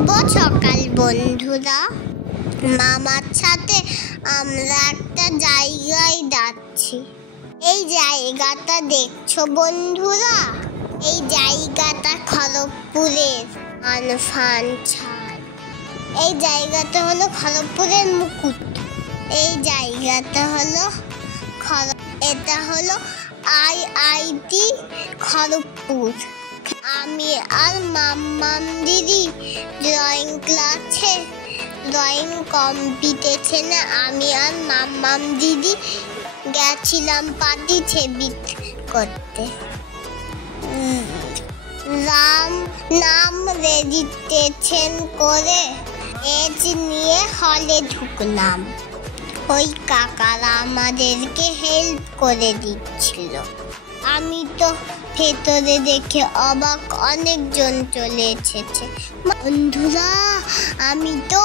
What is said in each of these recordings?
শুভ সকাল বন্ধুরা। মামার সাথে আমরা একটা জায়গায় যাচ্ছি। এই জায়গাটা দেখছো বন্ধুরা? এই জায়গাটা খড়গপুরের আনফান ছাড়। এই জায়গাটা হলো খড়গপুরের মুকুট। এই জায়গাটা হলো এটা হলো IIT খড়গপুর। আমি আর মাম্মাম দিদি ড্রয়িং ক্লাসে ড্রয়িং কম্পিটিশনে আমি আর মাম্মাম দিদি গেছিলাম পাটি ছবি করতে। নাম রেজিস্ট্রেশন করে এজ নিয়ে হলে ঢুকলাম। ওই কাকারা আমাদেরকে হেল্প করে দিচ্ছিল। আমি তো ভেতরে দেখে অবাক, অনেকজন চলে এসেছে। বন্ধুরা, আমি তো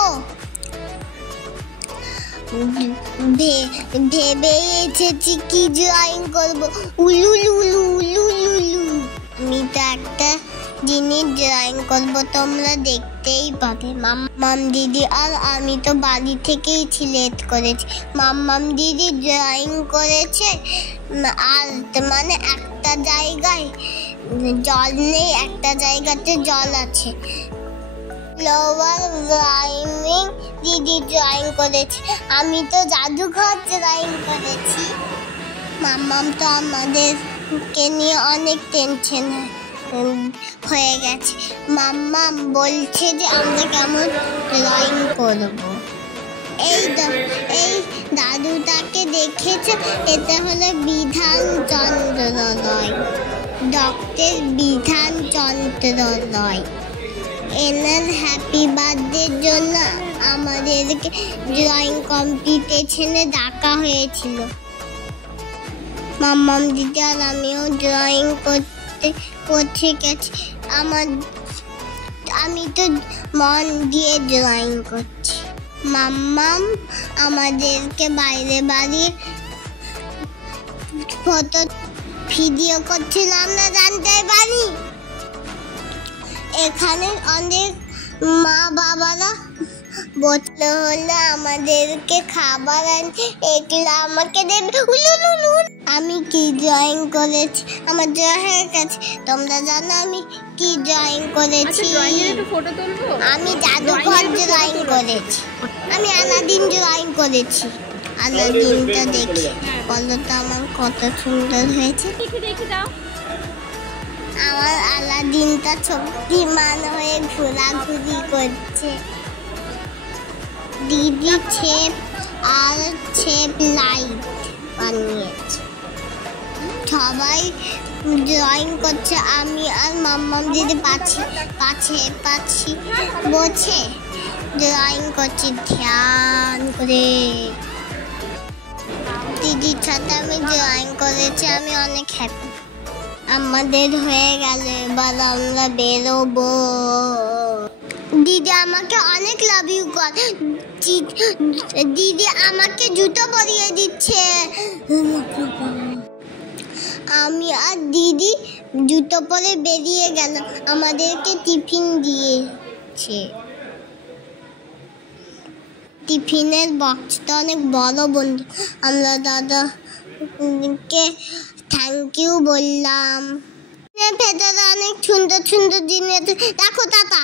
ভেবে এসেছি কি ড্রয়িং করবো। আমি তো একটা জিনিস ড্রয়িং করবো, তোমরা দেখতেই পাবে। মাম্মাম দিদি আর আমি তো বাড়ি থেকেই সিলেক্ট করেছি। মাম্মাম দিদি ড্রয়িং করেছে আর মানে একটা জায়গায় জল নেই, একটা জায়গাতে জল আছে। ফ্লাওয়ার ড্রয়িং দিদি ড্রয়িং করেছে, আমি তো জাদুঘর ড্রয়িং করেছি। মাম্মাম তো আমাদেরকে নিয়ে অনেক টেনশন হয়ে গেছে। মাম্মাম বলছে যে আমরা কেমন ড্রয়িং করবো। এই দাদুটাকে দেখেছে, এটা হলো বিধান চন্দ্র রয়, ডক্টর বিধান চন্দ্র রয়। এনার হ্যাপি বার্থডের জন্য আমাদেরকে ড্রয়িং কম্পিটিশনে ডাকা হয়েছিল। মাম্মাম দিদি আর আমিও ড্রয়িং করতে গেছি। আমি তো মন দিয়ে ড্রয়িং করছি। মাম্মাম আমাদেরকে বাইরে বাড়িয়ে ফটো ভিডিও করছিল, আমরা জানতে পারি। এখানে অনেক মা বাবারা বলতে হলো আমাদেরকে খাবার আনতে, এগুলো আমাকে দেবে। আমি কি ড্রয়িং করেছি আমার হয়ে গেছে। তোমরা জানো আমি কি ড্রয়িং করেছি? আমি জাদুঘর ড্রয়িং করেছি। আমি আলাদিন ড্রয়িং করেছি। আলাদিনটা দেখি বলো তো আমার কত সুন্দর হয়েছে। আমার আলাদিনটা শক্তিমান হয়ে ঘোরাঘুরি করছে। দিদি ছেপ আর ছেপ লাইট বানিয়েছে। সবাই ড্রয়িং করছে, আমি আর মাম্মাম দিদি পাছি বসে ড্রয়িং করছি ধ্যান করে। দিদির সাথে আমি ড্রয়িং করেছি, আমি অনেক হ্যাপি। আমাদের হয়ে গেল, এবার আমরা বেরোবো। দিদি আমাকে অনেক লাভ ইউ কর। দিদি আমাকে জুতো পরিয়ে দিচ্ছে। আমি আর দিদি জুতো পরে বেরিয়ে গেলাম। আমাদেরকে টিফিন দিয়েছে। টিফিনের বক্সটা অনেক বড় বন্ধু। আমরা দাদাকে থ্যাংক ইউ বললাম। ভেতরে অনেক সুন্দর সুন্দর জিনিস। দেখো টাটা।